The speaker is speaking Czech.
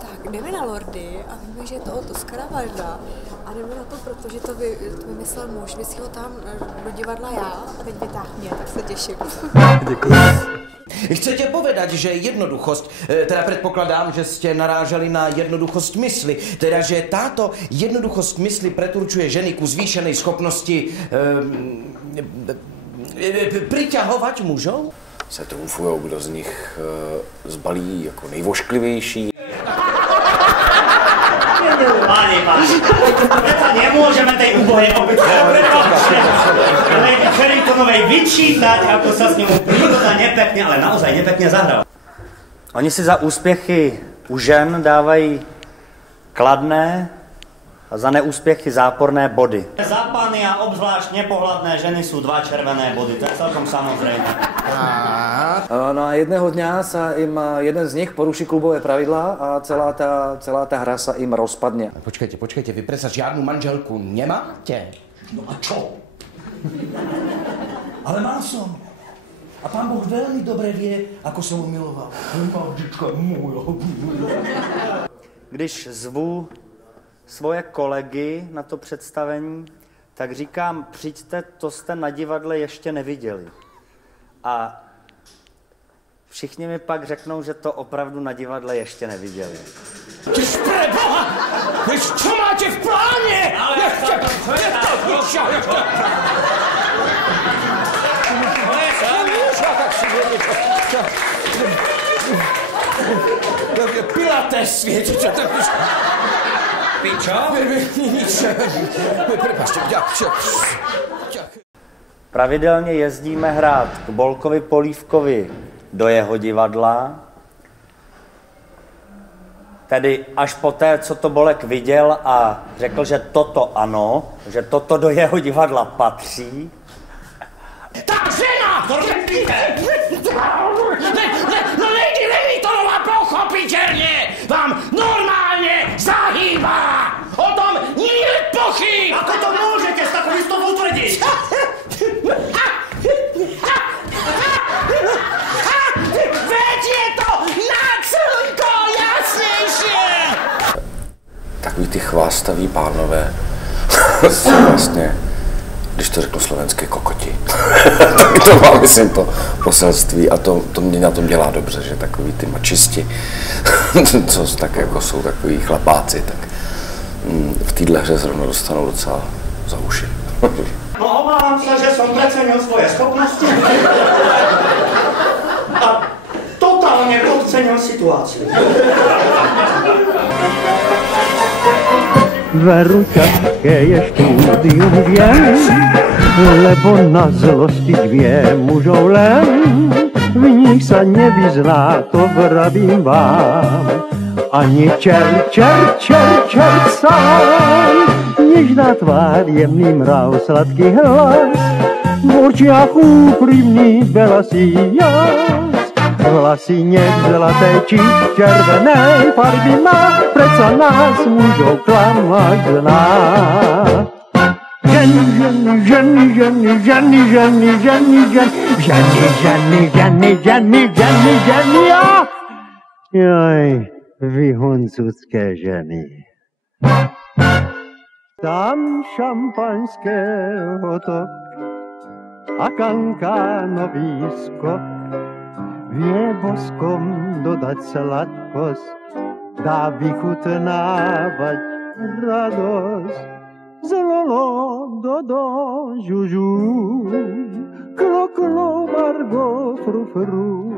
Tak jdeme na Lordy a víme, že je to Toskana Varda a jdeme na to, protože to vymyslel muž, vy si ho tam do divadla já a teď vytáh mě, tak se těším. Děkuji. Chcete povedať, že jednoduchosť, teda predpokladám, že ste narážali na jednoduchosť mysli, teda že táto jednoduchosť mysli preturčuje ženy ku zvýšenej schopnosti priťahovať mužov? Se trumfujou, kdo z nich zbalí jako nejvošklivější. Páni, nemôžeme tej ubohej obytke Lady Cherringtonovej vyčítať, ako sa s ním príroda nepekne, ale naozaj nepekne zahral. Oni si za úspěchy u žen dávají kladné a za neúspěchy záporné body. Za pány a obzvlášť nepohľadné ženy sú 2 červené body, to je celkom samozrejme. No a jedného dňa sa im jeden z nich poruší klubové pravidlá a celá tá hra sa im rozpadne. Počkajte, vy predsa žiadnu manželku nemáte? No a čo? Ale mal som. A pán Boh veľmi dobre vie, ako som ho miloval. Madička moja. Když zvu svoje kolegy na to představení, tak říkám, přijďte, to jste na divadle ještě neviděli. A všichni mi pak řeknou, že to opravdu na divadle ještě neviděli. Tyž preboha! Víš, čo máte v pláne? Pilates, viete, čo to je? Pičo? Nič. Prepačte, ďakujem. Pravidelně jezdíme hrát k Bolkovi Polívkovi do jeho divadla. Tedy až poté, co to Bolek viděl a řekl, že toto ano, že toto do jeho divadla patří. Ta žena! To no Lady Levitonová pochopiteľne vám normálne zahýba! O tom nie je pochyb! Ako to môžete s takou istotou tvrdiť? Veď je to nad slnko jasnejšie! Takový ty chvástaví pánové jsou vlastně, když to řeknu slovensky, kokoti. Tak to má, myslím, to poselství a to mě na tom dělá dobře, že takový ty mačisti, co tak jako jsou takový chlapáci, tak v téhle hře zrovna dostanou docela za uši. No obávám se, že jsem precenil svoje schopnosti a totálně podcenil situaci. Veru ťažké je štúdium viem, lebo na zlosti dvě mužou len, v nich sa nevyzná, to vravím vám. Ani čert sám, nežná tvár, jemný mrav, sladký hlas, v očiach úprimný belasý jas. Vlasy nech zlaté či červené farby má, preca nás mužou klamať zná. Ženy, jaj, vy huncúcké ženy. Tam šampaňského tok a kankánový skok vie boskom dodať sladkosť, dá vychutnávať radosť. Zlolo, dodo, žužu, klo, klo, bargo, fru, fru.